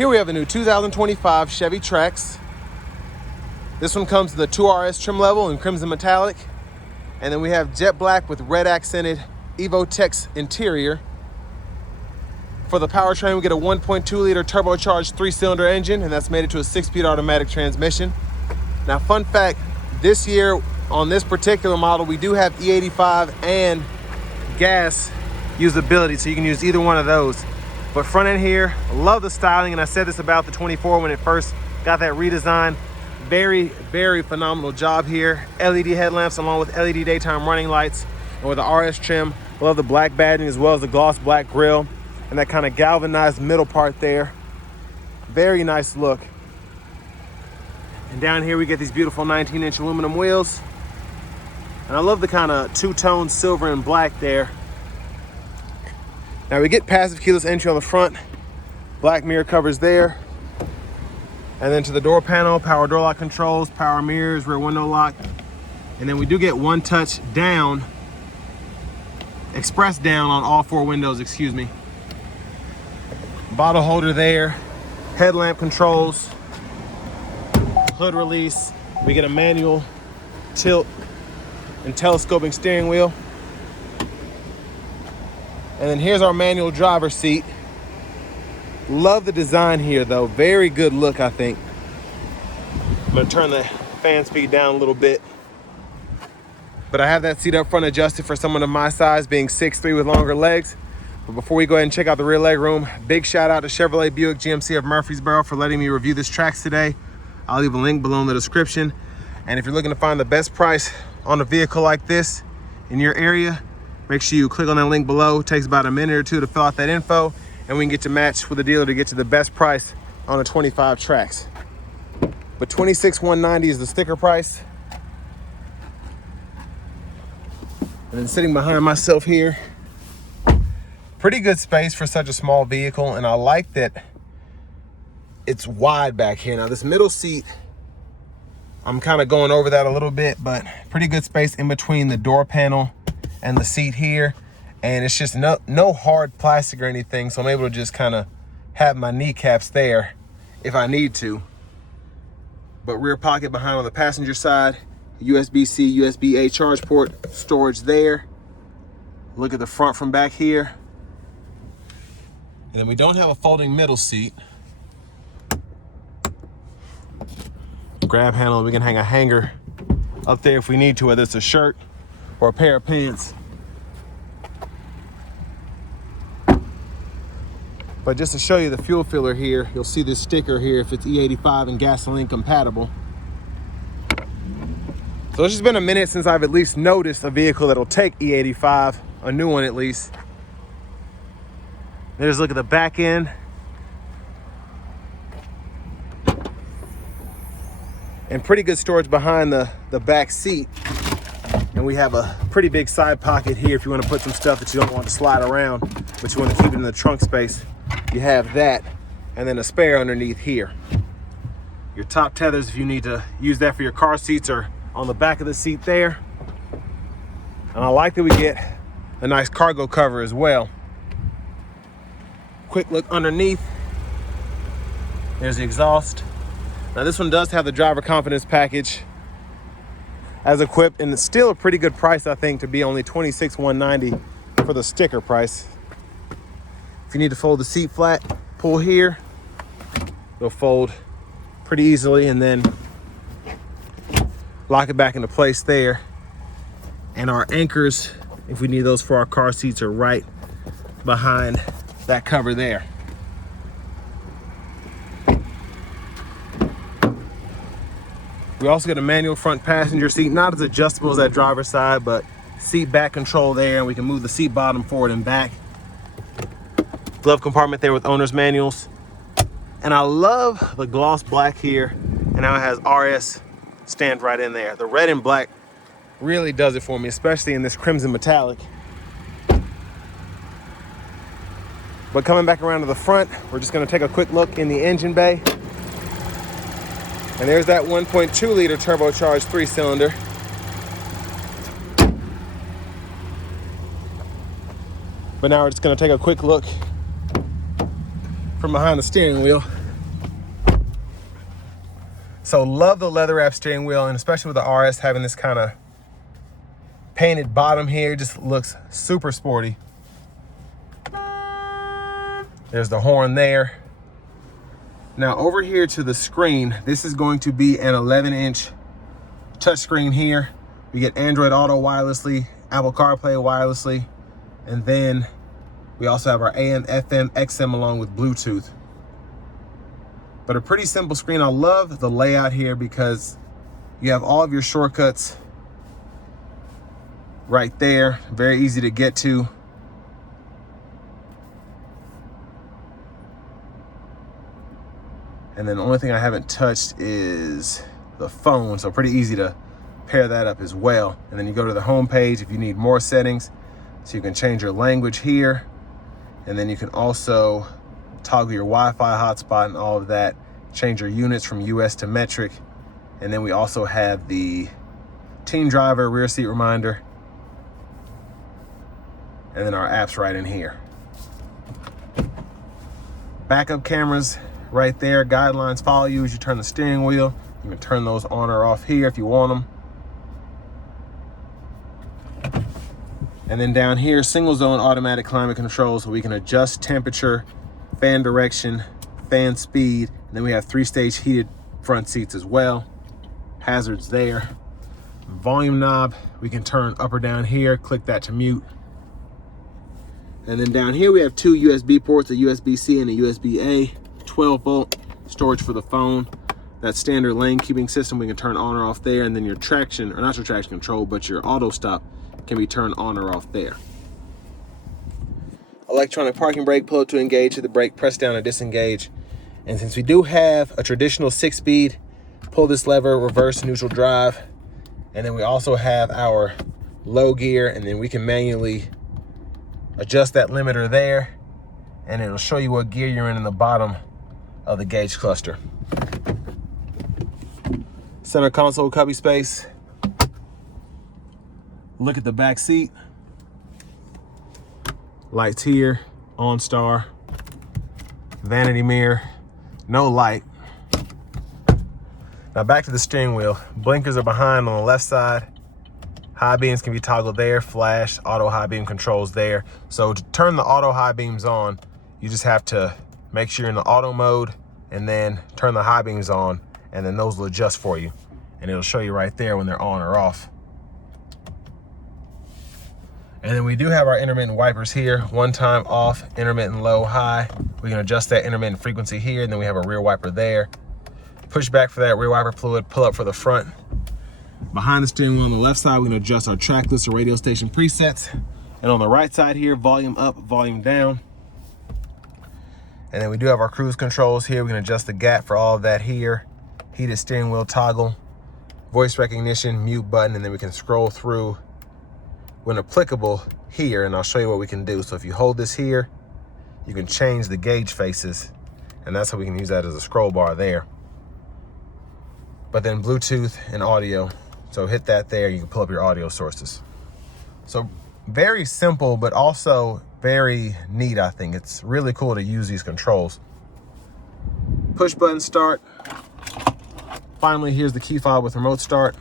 Here we have a new 2025 Chevy Trax. This one comes in the 2RS trim level in crimson metallic. And then we have jet black with red accented Evo-Tex interior. For the powertrain, we get a 1.2 liter turbocharged 3-cylinder engine, and that's made it to a 6-speed automatic transmission. Now, fun fact, this year on this particular model, we do have E85 and gas usability, so you can use either one of those. But front end here, love the styling, and I said this about the 24 when it first got that redesign. Very, very phenomenal job here. LED headlamps along with LED daytime running lights. And with the RS trim, love the black badging as well as the gloss black grille and that kind of galvanized middle part there. Very nice look. And down here we get these beautiful 19-inch aluminum wheels. And I love the kind of two-tone silver and black there. Now we get passive keyless entry on the front, black mirror covers there. And then to the door panel, power door lock controls, power mirrors, rear window lock. And then we do get one touch down, express down on all 4 windows, excuse me. Bottle holder there, headlamp controls, hood release. We get a manual tilt and telescoping steering wheel. And then here's our manual driver's seat. Love the design here though, very good look, I think. I'm gonna turn the fan speed down a little bit. But I have that seat up front adjusted for someone of my size, being 6'3" with longer legs. But before we go ahead and check out the rear leg room, big shout out to Chevrolet Buick GMC of Murfreesboro for letting me review this Trax today. I'll leave a link below in the description. And if you're looking to find the best price on a vehicle like this in your area, make sure you click on that link below. It takes about a minute or two to fill out that info, and we can get you matched with a dealer to get you the best price on a 25 Trax. But $26,190 is the sticker price. And then sitting behind myself here, pretty good space for such a small vehicle, and I like that it's wide back here. Now this middle seat, I'm kind of going over that a little bit, but pretty good space in between the door panel and the seat here. And it's just no hard plastic or anything, so I'm able to just kind of have my kneecaps there if I need to. But rear pocket behind on the passenger side, USB-C, USB-A charge port, storage there. Look at the front from back here. And then we don't have a folding middle seat. Grab handle, we can hang a hanger up there if we need to, whether it's a shirt or a pair of pants. But just to show you the fuel filler here, you'll see this sticker here if it's E85 and gasoline compatible. So it's just been a minute since I've at least noticed a vehicle that'll take E85, a new one at least. There's a look at the back end. And pretty good storage behind the back seat. And we have a pretty big side pocket here if you want to put some stuff that you don't want to slide around, but you want to keep it in the trunk space. You have that, and then a spare underneath here. Your top tethers, if you need to use that for your car seats, are on the back of the seat there. And I like that we get a nice cargo cover as well. Quick look underneath. There's the exhaust. Now this one does have the driver confidence package as equipped, and it's still a pretty good price, I think, to be only $26,190 for the sticker price. If you need to fold the seat flat, pull here. They'll fold pretty easily, and then lock it back into place there. And our anchors, if we need those for our car seats, are right behind that cover there. We also get a manual front passenger seat, not as adjustable as that driver's side, but seat back control there, and we can move the seat bottom forward and back. Glove compartment there with owner's manuals. And I love the gloss black here, and now it has RS stamped right in there. The red and black really does it for me, especially in this crimson metallic. But coming back around to the front, we're just gonna take a quick look in the engine bay. And there's that 1.2 liter turbocharged 3-cylinder. But now we're just gonna take a quick look from behind the steering wheel. So love the leather wrap steering wheel, and especially with the RS having this kind of painted bottom here, just looks super sporty. There's the horn there. Now over here to the screen, this is going to be an 11-inch touchscreen here. We get Android Auto wirelessly, Apple CarPlay wirelessly, and then we also have our AM, FM, XM along with Bluetooth. But a pretty simple screen. I love the layout here because you have all of your shortcuts right there. Very easy to get to. And then the only thing I haven't touched is the phone, so pretty easy to pair that up as well. And then you go to the home page if you need more settings. So you can change your language here. And then you can also toggle your Wi-Fi hotspot and all of that. Change your units from US to metric. And then we also have the teen driver, rear seat reminder. And then our apps right in here. Backup cameras right there. Guidelines follow you as you turn the steering wheel. You can turn those on or off here if you want them. And then down here, single zone automatic climate control, so we can adjust temperature, fan direction, fan speed. And then we have 3-stage heated front seats as well. Hazards there. Volume knob, we can turn up or down here, click that to mute. And then down here we have 2 USB ports, a USB-C and a USB-A, 12-volt storage for the phone. That standard lane keeping system we can turn on or off there, and then your traction, or not your traction control, but your auto stop can be turned on or off there. Electronic parking brake, pull it to engage, hit the brake, press down to disengage. And since we do have a traditional 6-speed, pull this lever, reverse neutral drive. And then we also have our low gear, and then we can manually adjust that limiter there, and it'll show you what gear you're in the bottom of the gauge cluster. Center console cubby space. Look at the back seat. Lights here, OnStar, vanity mirror, no light. Now back to the steering wheel. Blinkers are behind on the left side. High beams can be toggled there, flash, auto high beam controls there. So to turn the auto high beams on, you just have to make sure you're in the auto mode and then turn the high beams on, and then those will adjust for you. And it'll show you right there when they're on or off. And then we do have our intermittent wipers here. One time off, intermittent low, high. We can adjust that intermittent frequency here, and then we have a rear wiper there. Push back for that rear wiper fluid, pull up for the front. Behind the steering wheel on the left side, we can adjust our track list or radio station presets. And on the right side here, volume up, volume down. And then we do have our cruise controls here. We can adjust the gap for all of that here. Heated steering wheel toggle, voice recognition, mute button, and then we can scroll through when applicable here, and I'll show you what we can do. So if you hold this here, you can change the gauge faces, and that's how we can use that as a scroll bar there. But then Bluetooth and audio. So hit that there, you can pull up your audio sources. So very simple, but also very neat, I think. It's really cool to use these controls. Push button start. Finally, here's the key fob with remote start.